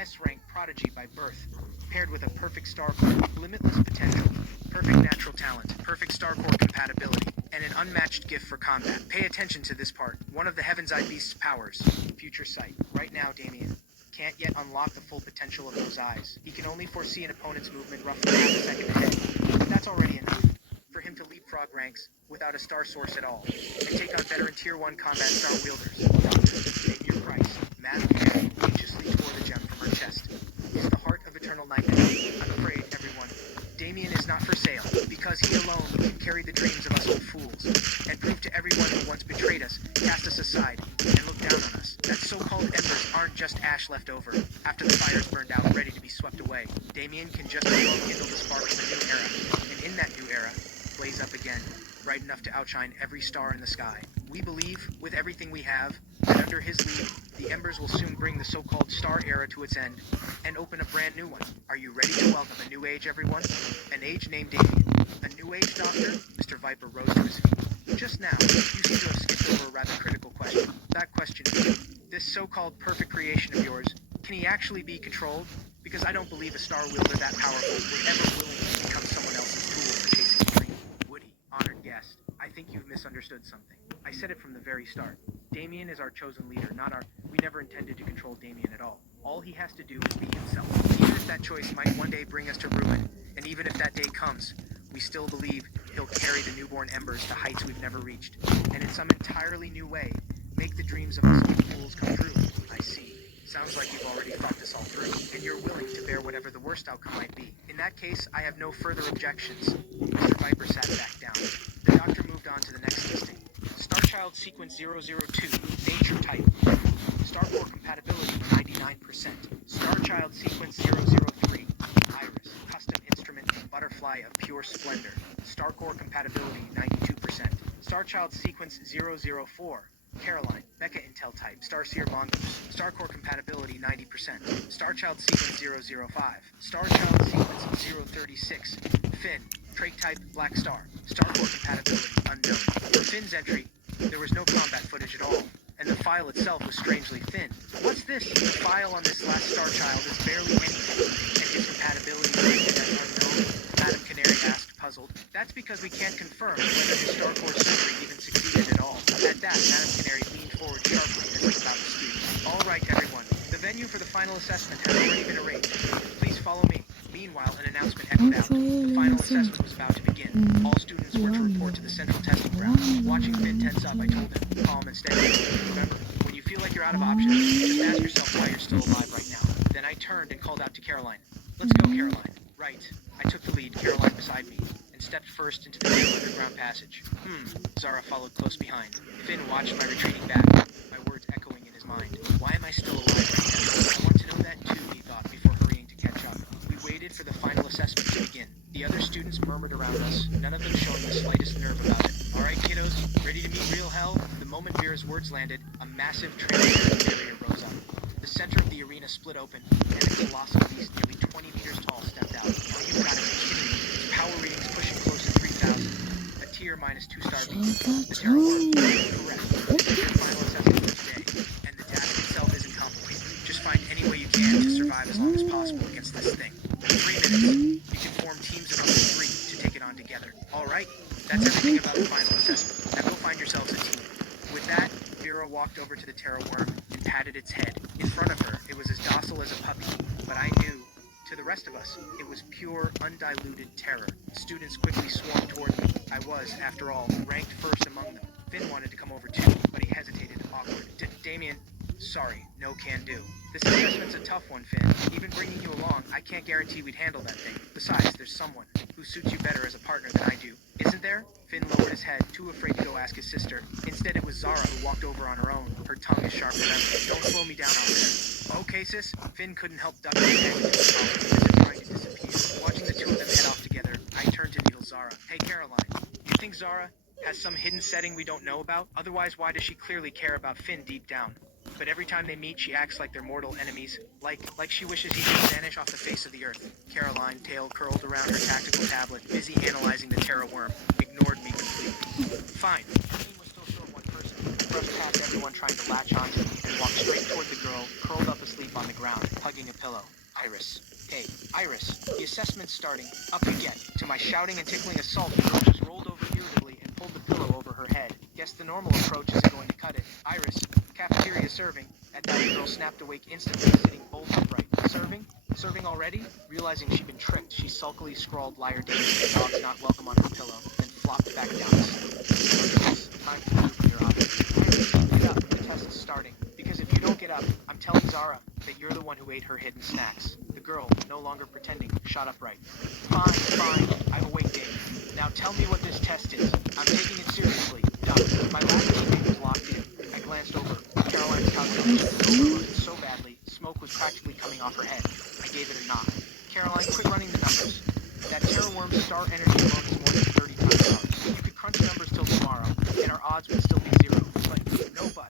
S-rank prodigy by birth, paired with a perfect star core, limitless potential, perfect natural talent, perfect star core compatibility, and an unmatched gift for combat. Pay attention to this part. One of the Heaven's Eye Beast's powers, future sight. Right now, Damien can't yet unlock the full potential of those eyes. He can only foresee an opponent's movement roughly half a second ahead, but that's already enough for him to leapfrog ranks without a star source at all, and take on veteran Tier 1 combat star wielders. Doctor, name your price. Madam Hare anxiously tore the gem from her chest. Is the heart of eternal nightmare. I'm afraid, everyone, Damien is not for sale, because he alone can carry the dreams of us old fools, and prove to everyone who once betrayed us, cast us aside, and looked down on us, that so-called embers aren't just ash left over, after the fire's burned out, ready to be swept away. Damien can just rekindle the spark of a new era, and in that new era, blaze up again, bright enough to outshine every star in the sky. We believe, with everything we have, that under his lead, the embers will soon bring the so-called star era to its end, and open a brand new one. Are you ready to welcome a new age, everyone? An age named Damien. A new age, Doctor? Mr. Viper rose to his feet. Just now, you seem to have skipped over a rather critical question. That question is, this so-called perfect creation of yours, can he actually be controlled? Because I don't believe a star wielder that powerful would ever willingly become someone else's tool for chasing a dream. Woody, honored guest, I think you've misunderstood something. I said it from the very start. Damien is our chosen leader, not our... We never intended to control Damien at all. All he has to do is be himself. Even if that choice might one day bring us to ruin, and even if that day comes, we still believe he'll carry the newborn embers to heights we've never reached, and in some entirely new way, make the dreams of us old fools come true. I see. Sounds like you've already thought this all through, and you're willing to bear whatever the worst outcome might be. In that case, I have no further objections. Mr. Viper sat back down. The doctor moved on to the next listing. Starchild Sequence 002, Nature Type. Star Core Compatibility, 99%. Starchild Sequence 003, Iris, Custom Instrument, Butterfly of Pure Splendor. Star Core Compatibility, 92%. Starchild Sequence 004, Caroline, Mecha Intel Type, Starseer Mongoose. Star Core Compatibility 90%. Starchild Sequence 005. Starchild Sequence 036. Finn, Trait Type Black Star. Star Core Compatibility unknown. For Finn's entry, there was no combat footage at all, and the file itself was strangely thin. What's this? The file on this last Starchild is barely anything, and his compatibility rated as unknown? Madam Canary asked, puzzled. That's because we can't confirm whether his Star Core surgery even succeeded at all. At that, Madam Canary leaned forward sharply as if about to speak. All right, everyone. The venue for the final assessment has already been arranged. Please follow me. Meanwhile, an announcement echoed out. The final assessment was about to begin. All students were to report to the central testing ground. Watching Finn tense up, I told him, calm and steady. Remember, when you feel like you're out of options, just ask yourself why you're still alive right now. Then I turned and called out to Caroline. Let's go, Caroline. Right. I took the lead, Caroline beside me, and stepped first into the dim underground passage. Zara followed close behind. Finn watched my retreating back, my words echoing in his mind. Why am I still alive right now? I want to know that too, he thought before hurrying to catch up. We waited for the final assessment to begin. The other students murmured around us, none of them showing the slightest nerve about it. All right, kiddos, ready to meet real hell? The moment Vera's words landed, a massive transparent barrier rose up. The center of the arena split open, and a colossal beast nearly 20 meters tall stepped out. Oh, you've got to be kidding me. Its power readings pushing close to 3,000. A tier minus 2-star beast. The Terra Worm. Correct. This is your final assessment for today, and the task itself isn't complicated. Just find any way you can to survive as long as possible against this thing. In 3 minutes, you can form teams of up to 3 to take it on together. All right? That's everything about the final assessment. Now go find yourselves a team. With that, Vera walked over to the Terra Worm and patted its head. In front of her, it was as docile as a puppy, but I knew, to the rest of us, it was pure, undiluted terror. Students quickly swarmed toward me. I was, after all, ranked first among them. Finn wanted to come over too, but he hesitated, awkward. Damien, sorry, no can do. This assessment's a tough one, Finn. Even bringing you along, I can't guarantee we'd handle that thing. Besides, there's someone who suits you better as a partner than I do. Isn't there? Finn lowered his head, too afraid to go ask his sister. Instead, it was Zara who walked over on her own, her tongue as sharp as ever. Don't slow me down out there. Okay, sis. Finn couldn't help ducking his head into his collar, as if trying to disappear. Watching the two of them head off together, I turned to needle Zara. Hey, Caroline, you think Zara has some hidden setting we don't know about? Otherwise, why does she clearly care about Finn deep down? But every time they meet, she acts like they're mortal enemies, like she wishes he should vanish off the face of the earth. Caroline, tail curled around her tactical tablet, busy analyzing the Terra Worm, ignored me completely. Fine. The team was still short one person. brushed past everyone trying to latch onto me and walked straight toward the girl, curled up asleep on the ground, hugging a pillow. Iris. Hey, Iris. The assessment's starting. Up you get. To my shouting and tickling assault, the girl just rolled over irritably and pulled the pillow over her head. Guess the normal approach isn't going to cut it. Iris. Cafeteria serving. At that, the girl snapped awake instantly, sitting bolt upright. Serving? Serving already? Realizing she'd been tricked, she sulkily scrawled liar Davis, the dog's not welcome on her pillow, then flopped back down to sleep. Yes, time to move your object. Iris, get up. The test is starting. Because if you don't get up, I'm telling Zara that you're the one who ate her hidden snacks. The girl, no longer pretending, shot upright. Fine. I'm awake, Dave. Now tell me what this test is. I'm taking it seriously. Done. My last teammate was locked in. I glanced over. Caroline's calculations was overloaded so badly, smoke was practically coming off her head. I gave it a knock. Caroline, quit running the numbers. That Terra Worm's star energy alone is more than 30 times ours. You could crunch numbers till tomorrow, and our odds would still be